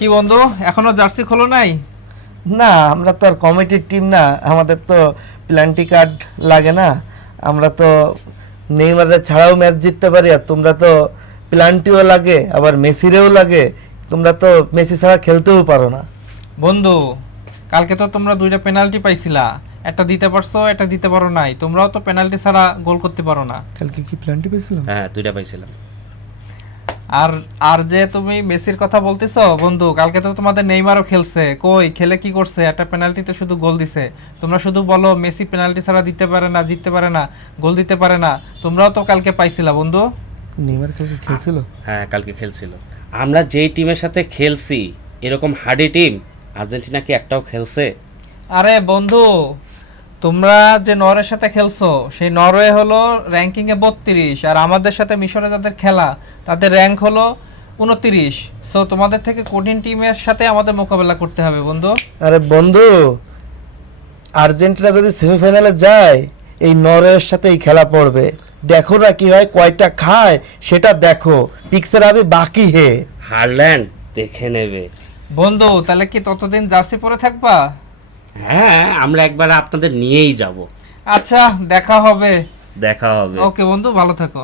কি বন্ধু, এখনো জার্সি খোলো নাই? না, আমরা তো আর কমিটির টিম না, আমাদের তো প্ল্যান্টি কার্ড লাগে না। আমরা তো নেইমারের ছাড়াও ম্যাচ জিততে পারি, আর তোমরা তো প্ল্যান্টিও লাগে, আবার মেসিরেও লাগে। তোমরা তো মেসি ছাড়া খেলতেও পারো না। বন্ধু, কালকে তো তোমরা দুইটা পেনাল্টি পাইছিলা, একটা দিতে পারছো, একটা দিতে পারো নাই। তোমরাও তো পেনাল্টি ছাড়া গোল করতে পারো না। কালকে কি প্ল্যান্টি পেয়েছিলাম? হ্যাঁ, দুইটা পাইছিলাম। আর আর যে তুমি মেসির কথা বলতেছো বন্ধু, কালকে তো তোমাদের নেইমারও খেলছে, কই খেলে কি করছে? একটা পেনাল্টিতে শুধু গোল দিছে। তোমরা শুধু বলো মেসি পেনাল্টি ছাড়া দিতে পারে না, জিততে পারে না, গোল দিতে পারে না। তোমরাও তো কালকে পাইছিলা বন্ধু। নেইমার কালকে খেলছিল? হ্যাঁ, কালকে খেলছিল। আমরা যেই টিমের সাথে খেলছি, এরকম হার্ডি টিম আর্জেন্টিনা কি একটাও খেলছে? আরে বন্ধু, তোমরা যে নরওয়ের সাথে খেলছো, সেই নরওয়ে হলো র্যাঙ্কিং এ 32, আর আমাদের সাথে মিশরে যাদের খেলা তাদের র্যাঙ্ক হলো 29। সো তোমাদের থেকে কঠিন টিমের সাথে আমাদের মোকাবেলা করতে হবে বন্ধু। আরে বন্ধু, আর্জেন্টিনা যদি সেমিফাইনালে যায়, এই নরওয়ের সাথেই খেলা পড়বে। দেখো না কি হয়, কয়টা খায় সেটা দেখো। পিক্সার আবি বাকি হে। হারল্যান্ড দেখে নেবে। বন্ধু, তাহলে কি ততদিন জার্সি পরে থাকবা? হ্যাঁ, আমরা একবার আপনাদের নিয়েই যাব। আচ্ছা, দেখা হবে। দেখা হবে। ওকে বন্ধু, ভালো থাকো।